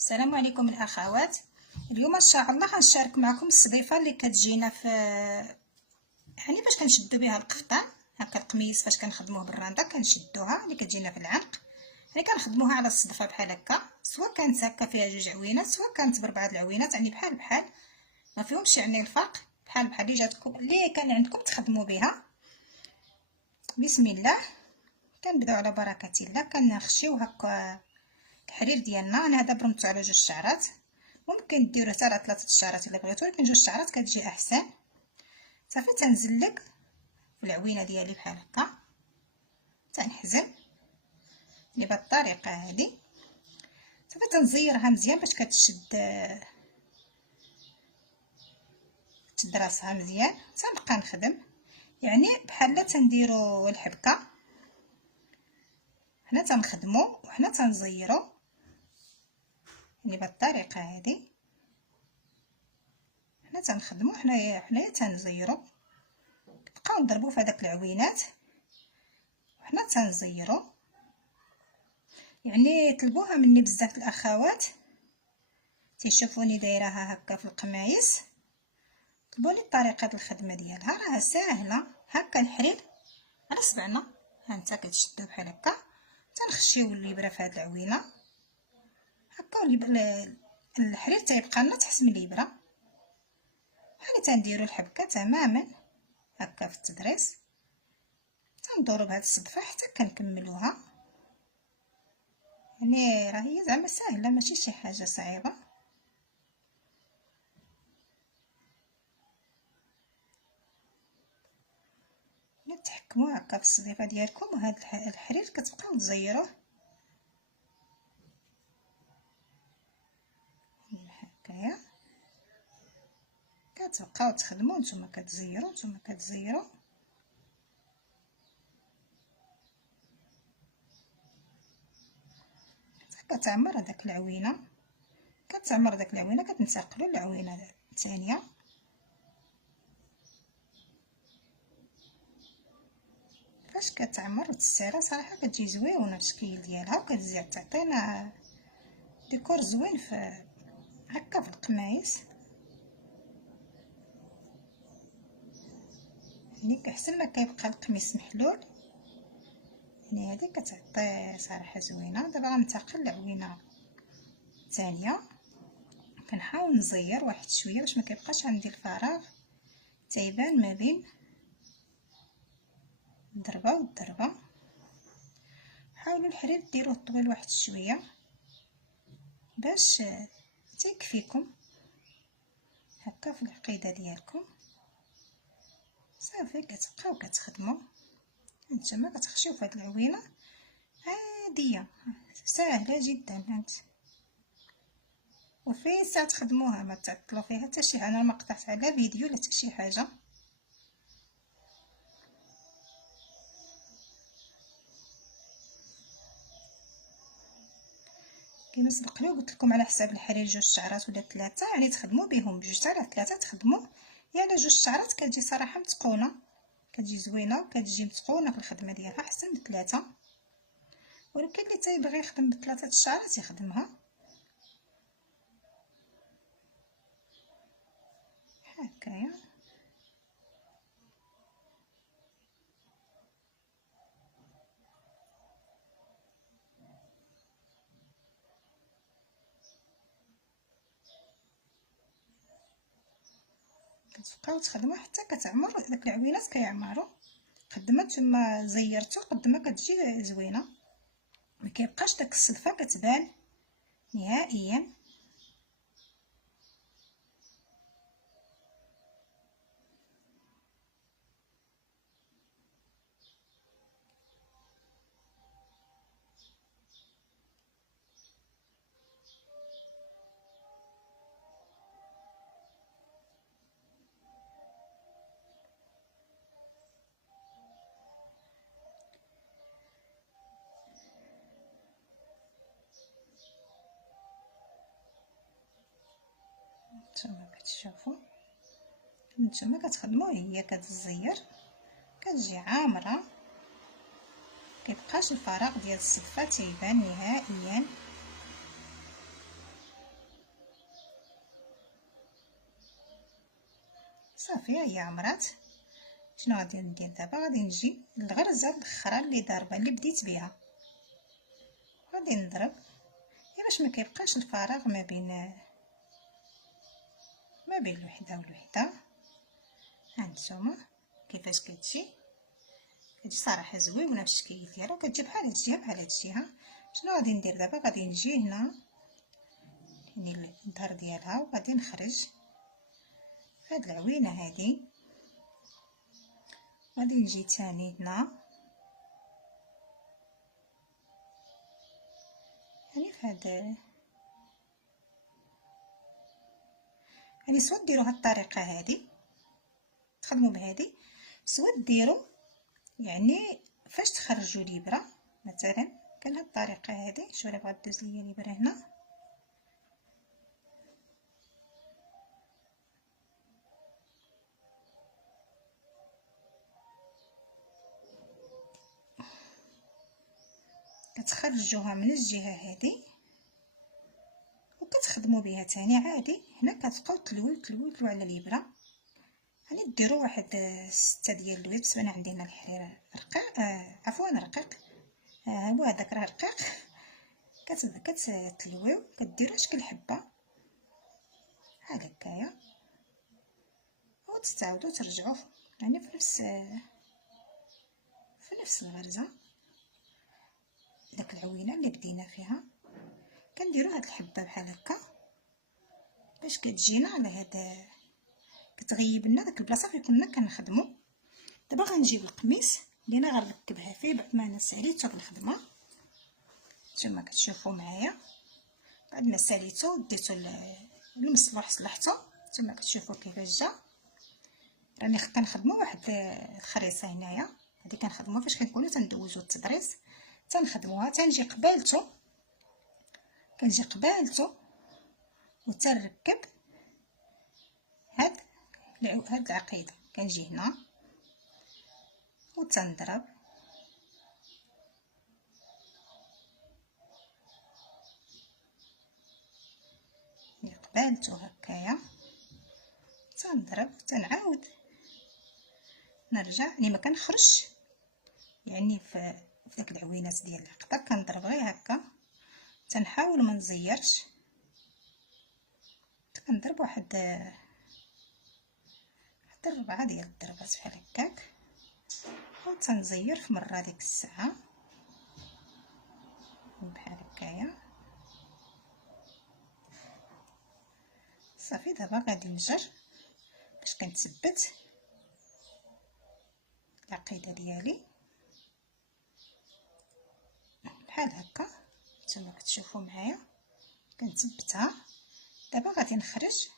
السلام عليكم الاخوات. اليوم ان شاء الله غنشارك معكم الصديفه اللي كتجينا في باش كنشدو بها القفطان. هكا القميص فاش كنخدموه بالرانده كنشدوها اللي كتجينا في العنق، كنخدموها على الصدفه بحال هكا، سواء كانت هكا فيها جوج عوينات سواء كانت بربعه العوينات، بحال ما فيهمش الفرق، بحال اللي جاتكم اللي كان عندكم تخدموا بها. بسم الله، كنبداو على بركه الله. كنخشيو هكا الحرير ديالنا. انا هذا برمتو على جوج شعرات، ممكن ديروا حتى على 3 شعرات الا بغيتو، ولكن جوج شعرات كتجي احسن. صافي تنزلك في العوينه ديالي بحال هكا، تنحزم بهذه الطريقه هذه. صافي تنزيرها مزيان باش كتشد راسها مزيان. تنبقى نخدم بحال تنديروا الحبكه، حنا تنخدموا وحنا تنزيروا بهذه الطريقه هذه. حنا تنخدموا حنايا تنزيروا، نبقاو نضربوا في هذاك العوينات وحنا تنزيروا. طلبوها مني بزاف الاخوات تيشوفوني دايراها هكا في القمايس، طلبوني طريقه الخدمه ديالها. راها ساهله. هكا الحرير على صبعنا، ها انت كتشدو بحال هكا، تنخشيو الابره في هذه العوينه هكا، الحرير تيبقى لنا تحت من الابره. بحال تنديروا الحبكه تماما هكا في التدريس. تندوروا بهذه الصدفه حتى كنكملوها. راه هي زعما ساهله، ماشي شي حاجه صعيبه. تحكموا هكا في الصديفه ديالكم، وهذا الحرير كتبقاو تزيروه هكايا، كتبقاو تخدموا نتوما كتزيروا كتعمر هذاك العوينه، كتنتقلوا للعوينه الثانيه. فاش كتعمر وتسالى صراحه كتجي زوينه الشكل ديالها، وكتزيد تعطينا ديكور زوين في هكا في القمايس. احسن ما كيبقى القميص محلول. هذه كتعطي صراحه زوينه. دابا غننتقل لعوينه ثانيه، كنحاول نزير واحد شويه باش ما كيبقاش عندي الفراغ تيبان ما بين ضربه والضربه. حاولوا الحرير ديروه طويل واحد شويه باش تيكفيكم هكا في العقيده ديالكم. صافي كتبقاو كتخدموا. نتوما كتخشيو في هاد العوينه عاديه ساهله جدا. وفي ساعه تخدموها ما تعطلوا فيها حتى شي. انا ما قطعت على فيديو لا حتى شي حاجه. كما سبق لي قلت لكم على حساب الحرير جوج شعرات ولا 3، تخدموا بهم بجوج حتى 3 تخدموا. على جوج شعرات كتجي صراحه متقونه، كتجي زوينه وكتجي متقونه في الخدمه ديالها احسن من 3. ولكن اللي تيبغي يخدم ب3 الشعرات يخدمها هكايا. كتبقاو تخدموا حتى كتعمر داك العوينات، كيعمروا قد ما نتوما زيرتو قد ما كتجي زوينه، ما كيبقاش داك الصدفه كتبان نهائيا. نتوما كتشوفوا، نتوما كتخدموا هي كتزير كتجي عامره، كيبقاش الفراغ ديال الصدفه تيبان نهائيا. صافي هي عمرات. شنو غادي ندير دابا؟ غادي نجي الغرزه الاخرى اللي ضاربه اللي بديت بها، غادي نضرب باش ما كيبقاش الفراغ ما بين الوحده والوحده. هانتوما كيفاش كتجي صراحه زوينه في الشكل ديالها، كتجي بحال هاد الجهه بحال هاد الجهه. شنو غادي ندير دابا؟ غادي نجي هنا يعني الظهر ديالها وغادي نخرج هاد العوينه هادي، غادي نجي تاني هنا يعني في هاد يعني سواء ديروا هاد الطريقه هادي تخدموا بهادي، سواء ديروا يعني فاش تخرجوا الابره مثلا كان هاد الطريقه هادي. شوفوا بغات دوز ليا الابره هنا، كتخرجوها من الجهه هادي وكتخدموا بها تاني عادي. هنا كتبقاو تلويو على الابره، يعني ديروا واحد 6 ديال الدويت. بس انا عندي هنا الحرير رقيق، عفوا رقيق، هو هذاك راه رقيق. كتلويو كديروا شكل حبه بحال هكايا وتستعاودوا ترجعوا يعني في نفس الغرزه داك العوينه اللي بدينا فيها. كنديروا هاد الحبه بحال هكا باش كتجينا على هذا، كتغيب لنا داك البلاصه فين كنا كنخدموا. دابا غنجيب القميص اللي انا غنركبها فيه بعد ما انا ساليته بالخدمه. نتوما كتشوفوا معايا بعد ما ساليته وديتو المصلوح صلحته، نتوما كتشوفوا كيفاش جا. راني كنخدموا واحد الخريصه هنايا، هذه كنخدموها فاش كنكونوا تندوزوا التضريس، تنخدموها تنجي قبالته وتنركب هاد العقيده. كنجي هنا وتنضرب قبالته هكايا، تنضرب تنعاود نرجع. يعني ما كنخرجش يعني في داك العوينات ديال العقده، كنضرب غير هكا. تنحاول ما نزيرش، كنضرب واحد 4 ديال الضربات بحال هكاك وتنزير في مره ديك الساعه بحال هكايا. صافي دابا غادي نجر باش كنثبت العقيده ديالي بحال هكا. نتوما كتشوفوا معايا كنثبتها. دابا غادي نخرج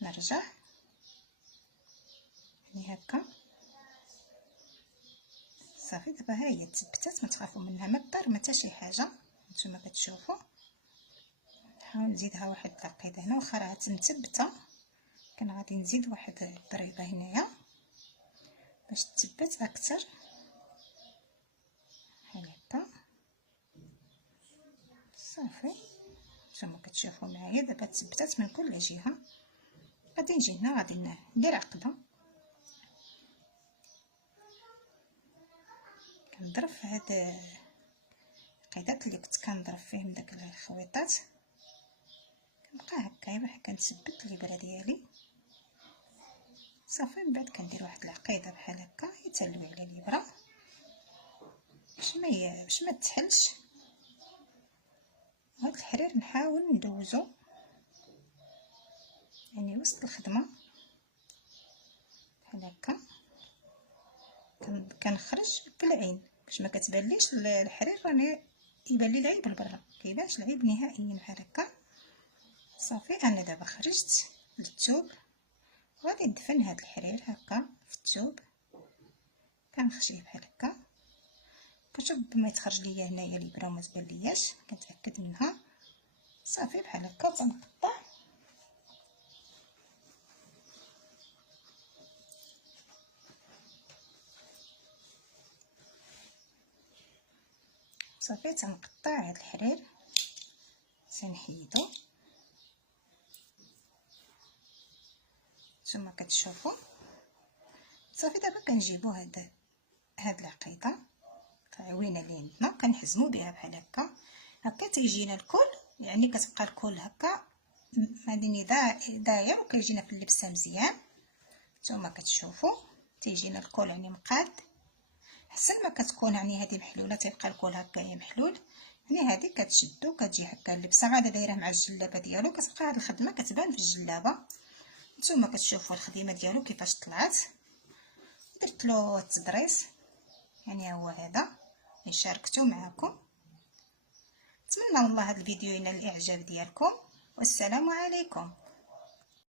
نرجع يعني هكا. صافي دابا ها هي تثبتات، ما تخافوا منها ما تضر ما حتى شي حاجه. نتوما كتشوفوا نحاول نزيدها واحد العقيده هنا واخا راه مثبته، كان غادي نزيد واحد الضريبه هنايا باش تثبت اكثر بحال هكا. صافي نتوما كتشوفوا معايا دابا تثبتات من كل جهه. غادي نجي هنا غادي ندير عقده، كنضرب في هاد القيدات اللي كنت كنضرب فيهم داك الخويطات، كنبقى هكايا بحال كنثبت الابره ديالي. صافي من بعد كندير واحد العقيده بحال هكا يتلوي على الابره باش ما تحلش. هاد الحرير نحاول ندوزو يعني وسط الخدمه بحال هكا. كنخرج بالعين باش ما كتبانليش الحرير، راني يبان لي العيب لبرا، كيبانش العيب نهائيا بحال هكا. صافي انا دابا خرجت للثوب وغادي ندفن هاد الحرير هكا في الثوب. كنخشيه بحال هكا، كنشوف بما يتخرج ليا هنايا الابره وما تبان لياش، كنتاكد منها. صافي بحال هكا تنقطع صافي تنقطع هاد الحرير تنحيدو. نتوما كتشوفوا. صافي دابا كنجيبو هاد العقيده العوينه اللي عندنا كنحزمو بها بحال هكا تيجينا الكل، يعني كتبقى الكل هكا ماديني داير وكيجينا في اللبسه مزيان. نتوما كتشوفوا تيجينا الكل يعني مقاد، احسن ما كتكون يعني هذه محلوله تيبقى الكل هكا محلول. يعني هذه كتشدو كتجي هكا اللبسه عاد دايره مع الجلابه ديالو، كتبقى هاد الخدمه كتبان في الجلابه. نتوما كتشوفوا الخدمه ديالو كيفاش طلعت، درت له التضريس يعني هو هذا اللي شاركته معكم. نتمنى والله هذا الفيديو ينال الاعجاب ديالكم، والسلام عليكم.